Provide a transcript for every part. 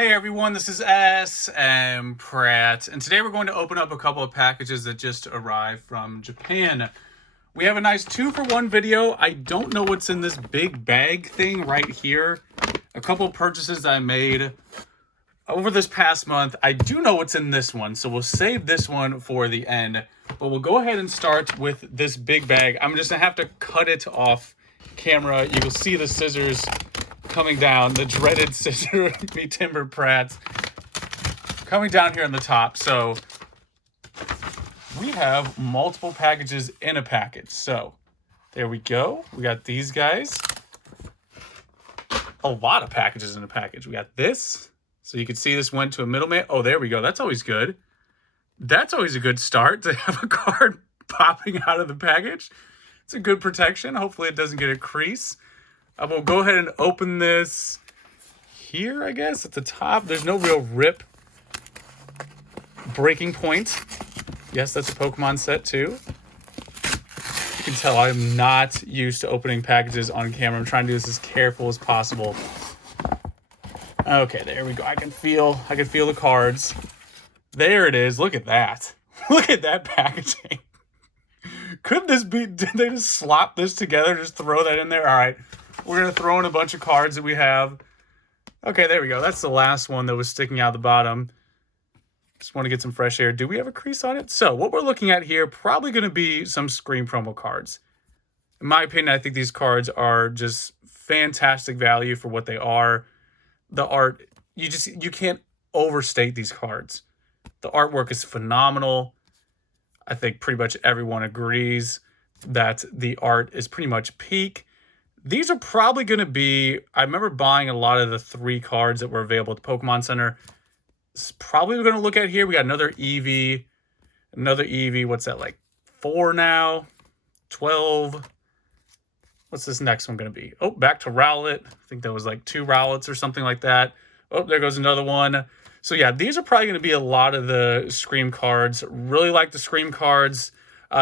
Hey everyone, this is SM Pratt, and today we're going to open up a couple of packages that just arrived from Japan. We have a nice 2-for-1 video. I don't know what's in this big bag thing right here. A couple of purchases I made over this past month. I do know what's in this one, so we'll save this one for the end. But we'll go ahead and start with this big bag. I'm just going to have to cut it off camera. You will see the scissors coming down, the dreaded scissor me Timber Prats coming down here on the top. So we have multiple packages in a package. So there we go. We got these guys. A lot of packages in a package. We got this. So you can see this went to a middleman. Oh, there we go. That's always good. That's always a good start to have a card popping out of the package. It's a good protection. Hopefully it doesn't get a crease. We'll go ahead and open this here, I guess, at the top. There's no real rip breaking point. Yes, that's a Pokemon set too. You can tell I'm not used to opening packages on camera. I'm trying to do this as careful as possible. Okay, there we go. I can feel the cards. There it is. Look at that. Look at that packaging. Could this be, did they just slop this together? Just throw that in there? All right. We're going to throw in a bunch of cards that we have. Okay, there we go. That's the last one that was sticking out the bottom. Just want to get some fresh air. Do we have a crease on it? So what we're looking at here, probably going to be some Scream promo cards. In my opinion, I think these cards are just fantastic value for what they are. The art, you can't overstate these cards. The artwork is phenomenal. I think pretty much everyone agrees that the art is pretty much peak. These are probably going to be, I remember buying a lot of the 3 cards that were available at the Pokemon Center. It's probably we're going to look at here. We got another Eevee. What's that, like 4 now? 12. What's this next one going to be? Oh, back to Rowlet. I think that was like 2 Rowlets or something like that. Oh, there goes another one. So yeah, these are probably going to be a lot of the Scream cards. Really like the Scream cards.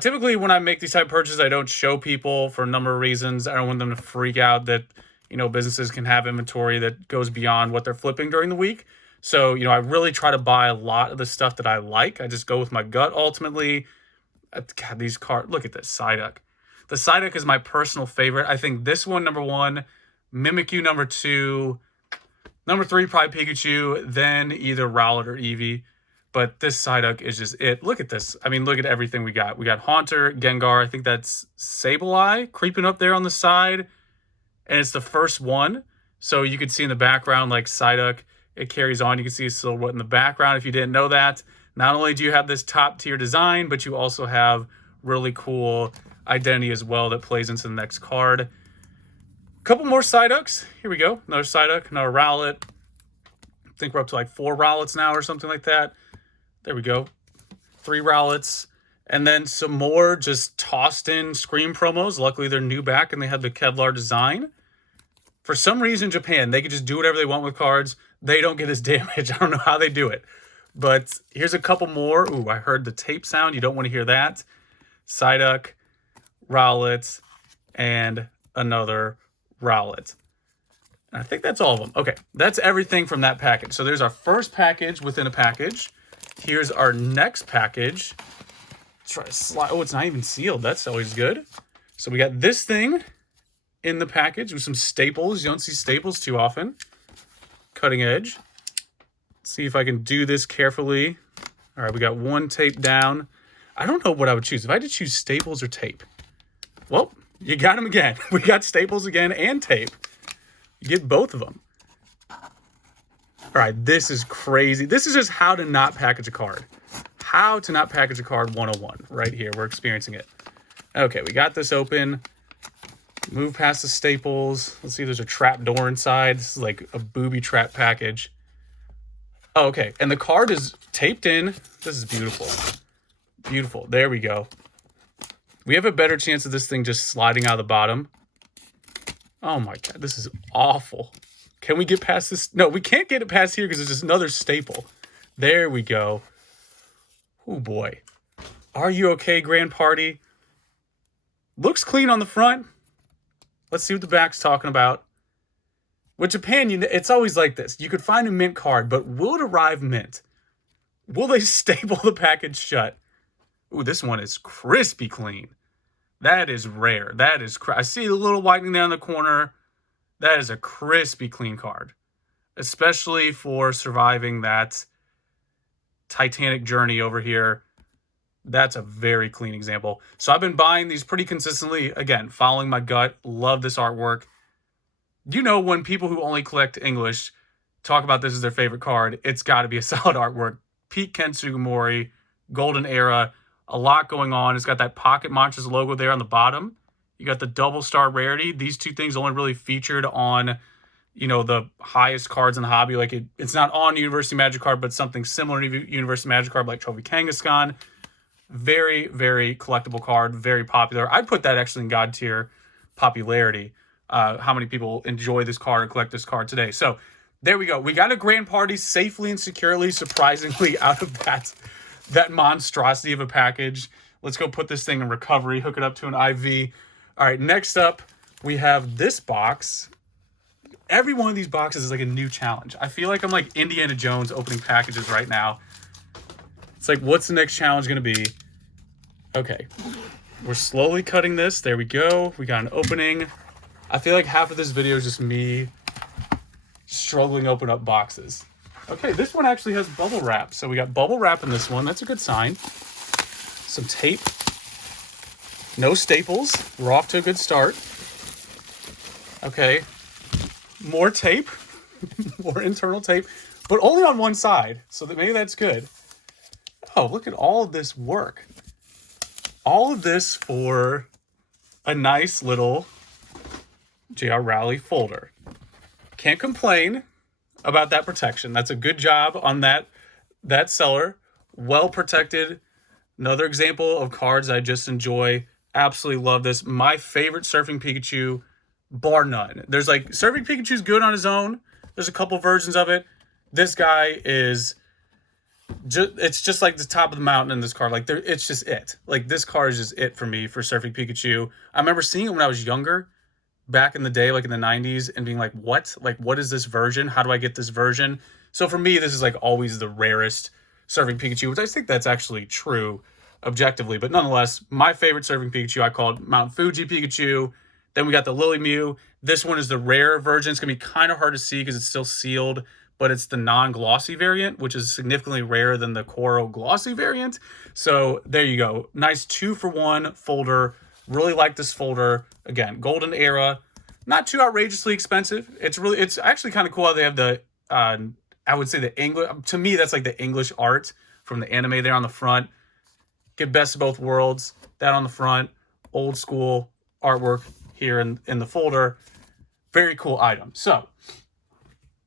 Typically, when I make these type of purchases, I don't show people for a number of reasons. I don't want them to freak out that, businesses can have inventory that goes beyond what they're flipping during the week. So, I really try to buy a lot of the stuff that I like. I just go with my gut ultimately. God, these cards, look at this Psyduck. The Psyduck is my personal favorite. I think this one, number 1, Mimikyu, number 2, number 3, probably Pikachu, then either Rowlet or Eevee. But this Psyduck is just it. Look at this. I mean, look at everything we got. We got Haunter, Gengar. I think that's Sableye creeping up there on the side. And it's the first one. So you can see in the background, like Psyduck, it carries on. You can see a silhouette in the background if you didn't know that. Not only do you have this top tier design, but you also have really cool identity as well that plays into the next card. A couple more Psyducks. Here we go. Another Psyduck, another Rowlet. I think we're up to like 4 Rowlets now or something like that. There we go. 3 Rowlets. And then some more just tossed in Scream promos. Luckily, they're new back and they have the Kevlar design. For some reason, Japan, they can just do whatever they want with cards. They don't get as damaged. I don't know how they do it. But here's a couple more. Ooh, I heard the tape sound. You don't want to hear that. Psyduck, Rowlet, and another Rowlet. And I think that's all of them. Okay, that's everything from that package. So there's our first package within a package. Here's our next package. Try to slide. Oh, it's not even sealed. That's always good. So we got this thing in the package with some staples. You don't see staples too often. Cutting edge. Let's see if I can do this carefully. All right, we got 1 tape down. I don't know what I would choose. If I had to choose staples or tape. Well, you got them again. We got staples again and tape. You get both of them. All right, this is crazy. This is just how to not package a card. How to not package a card 101 right here. We're experiencing it. Okay, we got this open. Move past the staples. Let's see, there's a trap door inside. This is like a booby trap package. Oh, okay, and the card is taped in. This is beautiful. Beautiful. There we go. We have a better chance of this thing just sliding out of the bottom. Oh my God, this is awful. Can we get past this? No, we can't get it past here because there's just another staple. There we go. Oh boy. Are you okay, Grand Party? Looks clean on the front. Let's see what the back's talking about. With Japan, it's always like this. You could find a mint card, but will it arrive mint? Will they staple the package shut? Ooh, this one is crispy clean. That is rare. That is I see a little whitening there in the corner. That is a crispy clean card, especially for surviving that Titanic journey over here. That's a very clean example. So I've been buying these pretty consistently. Again, following my gut. Love this artwork. You know, when people who only collect English talk about this as their favorite card, it's got to be a solid artwork. Peak Ken Sugimori, Golden Era, a lot going on. It's got that Pocket Monsters logo there on the bottom. You got the double star rarity. These two things only really featured on, you know, the highest cards in the hobby. Like it's not on University Magikarp, but something similar to University Magikarp, like Trophy Kangaskhan. Very, very collectible card. Very popular. I'd put that actually in God tier popularity. How many people enjoy this card or collect this card today. So there we go. We got a grand party safely and securely, surprisingly, out of that monstrosity of a package. Let's go put this thing in recovery, hook it up to an IV. All right, next up, we have this box. Every one of these boxes is like a new challenge. I feel like I'm like Indiana Jones opening packages right now. It's like, what's the next challenge going to be? Okay, we're slowly cutting this. There we go. We got an opening. I feel like half of this video is just me struggling to open up boxes. Okay, this one actually has bubble wrap. So we got bubble wrap in this one. That's a good sign. Some tape. No staples. We're off to a good start. Okay. More tape. More internal tape. But only on one side. So that maybe that's good. Oh, look at all of this work. All of this for a nice little JR Rowley folder. Can't complain about that protection. That's a good job on that seller. Well protected. Another example of cards I just enjoy. Absolutely love this. My favorite Surfing Pikachu, bar none. There's like, Surfing Pikachu's good on his own. There's a couple versions of it. This guy is it's just like the top of the mountain in this card. Like it's just it. Like this card is just it for me for Surfing Pikachu. I remember seeing it when I was younger, back in the day, like in the 90s, and being like, what? Like, what is this version? How do I get this version? So for me, this is like always the rarest Surfing Pikachu, which I think that's actually true objectively. But nonetheless, my favorite Surfing Pikachu, I called Mount Fuji Pikachu. Then we got the Lily Mew. This one is the rare version. It's going to be kind of hard to see because it's still sealed, but it's the non-glossy variant, which is significantly rarer than the Koro glossy variant. So there you go. Nice 2-for-1 folder. Really like this folder. Again, Golden Era. Not too outrageously expensive. It's actually kind of cool how they have the, I would say the English, to me, that's like the English art from the anime there on the front. Get best of both worlds. That on the front. Old school artwork here in the folder. Very cool item. So,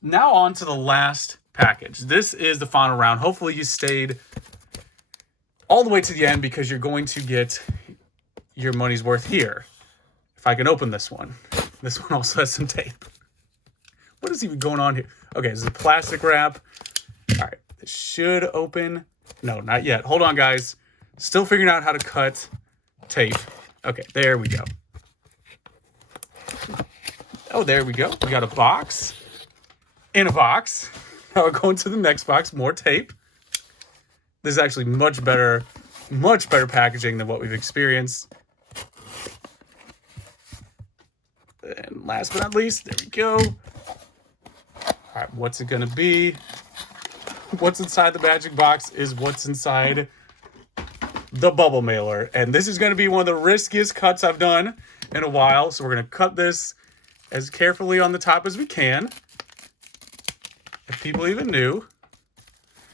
now on to the last package. This is the final round. Hopefully you stayed all the way to the end because you're going to get your money's worth here. If I can open this one. This one also has some tape. What is even going on here? Okay, this is a plastic wrap. All right, this should open. No, not yet. Hold on, guys. Still figuring out how to cut tape. Okay, there we go. Oh, there we go. We got a box. In a box. Now we're going to the next box. More tape. This is actually much better packaging than what we've experienced. And last but not least, there we go. All right, what's it gonna be? What's inside the magic box is what's inside the bubble mailer. And this is gonna be one of the riskiest cuts I've done in a while. So we're gonna cut this as carefully on the top as we can. If people even knew.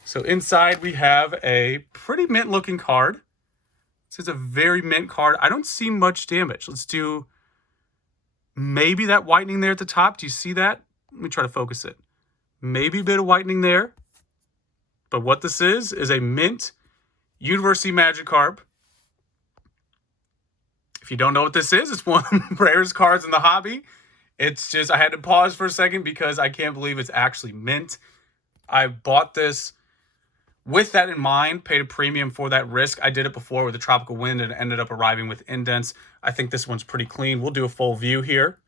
So inside we have a pretty mint looking card. This is a very mint card. I don't see much damage. Let's do maybe that whitening there at the top. Do you see that? Let me try to focus it. Maybe a bit of whitening there. But what this is a mint University Magikarp. If you don't know what this is, it's one of the rarest cards in the hobby. It's just, I had to pause for a second because I can't believe it's actually mint. I bought this with that in mind, paid a premium for that risk. I did it before with the Tropical Wind and it ended up arriving with indents. I think this one's pretty clean. We'll do a full view here.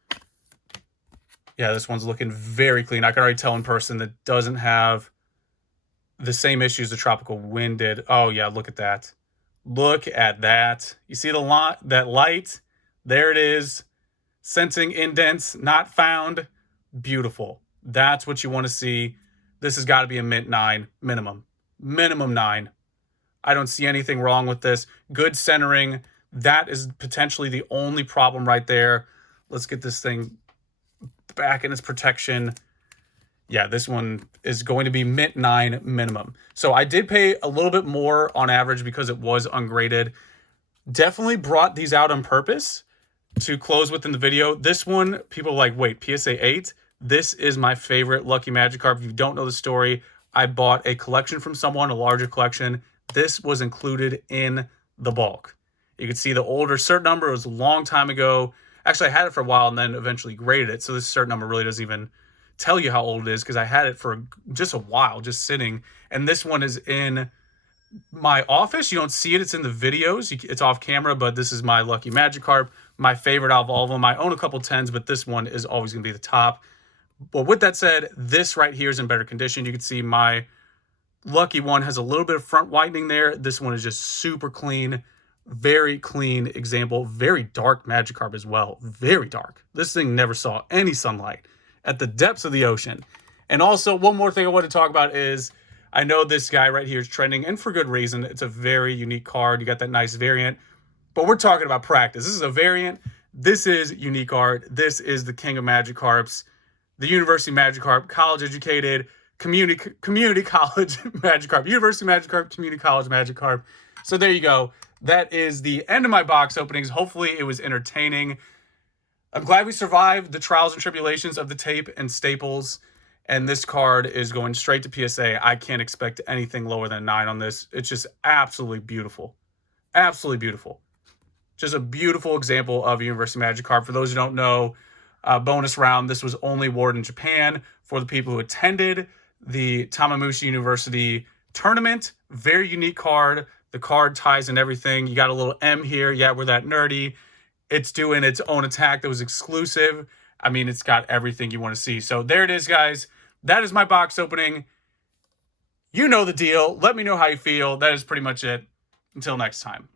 Yeah, this one's looking very clean. I can already tell in person that doesn't have the same issues the Tropical Wind did. Oh, yeah, look at that. Look at that. You see that light? There it is. Sensing indents not found. Beautiful. That's what you want to see. This has got to be a mint 9 minimum. Minimum 9. I don't see anything wrong with this. Good centering. That is potentially the only problem right there. Let's get this thing back in its protection. Yeah, this one is going to be mint 9 minimum. So I did pay a little bit more on average because it was ungraded. Definitely brought these out on purpose to close within the video. This one, people are like, wait, PSA 8? This is my favorite Lucky Magikarp. If you don't know the story, I bought a collection from someone, a larger collection. This was included in the bulk. You can see the older cert number. It was a long time ago. Actually, I had it for a while and then eventually graded it. So this cert number really doesn't even tell you how old it is because I had it for just a while, just sitting. And this one is in my office. You don't see it. It's in the videos. It's off camera, but this is my Lucky Magikarp. My favorite out of all of them. I own a couple 10s, but this one is always going to be the top. But with that said, this right here is in better condition. You can see my Lucky one has a little bit of front whitening there. This one is just super clean. Very clean example. Very dark Magikarp as well. Very dark. This thing never saw any sunlight at the depths of the ocean. And also, one more thing I want to talk about is, I know this guy right here is trending, and for good reason. It's a very unique card. You got that nice variant. But we're talking about practice. This is a variant. This is unique art. This is the king of Magikarps. The University Magikarp, college-educated, community college Magikarp. University Magikarp, community college Magikarp. So there you go. That is the end of my box openings. Hopefully it was entertaining. I'm glad we survived the trials and tribulations of the tape and staples. And this card is going straight to PSA. I can't expect anything lower than 9 on this. It's just absolutely beautiful. Absolutely beautiful. Just a beautiful example of University Magikarp. For those who don't know, bonus round, this was only awarded in Japan for the people who attended the Tamamushi University tournament. Very unique card. The card ties in everything. You got a little M here. Yeah, we're that nerdy. It's doing its own attack that was exclusive. I mean, it's got everything you want to see. So there it is, guys. That is my box opening. You know the deal. Let me know how you feel. That is pretty much it. Until next time.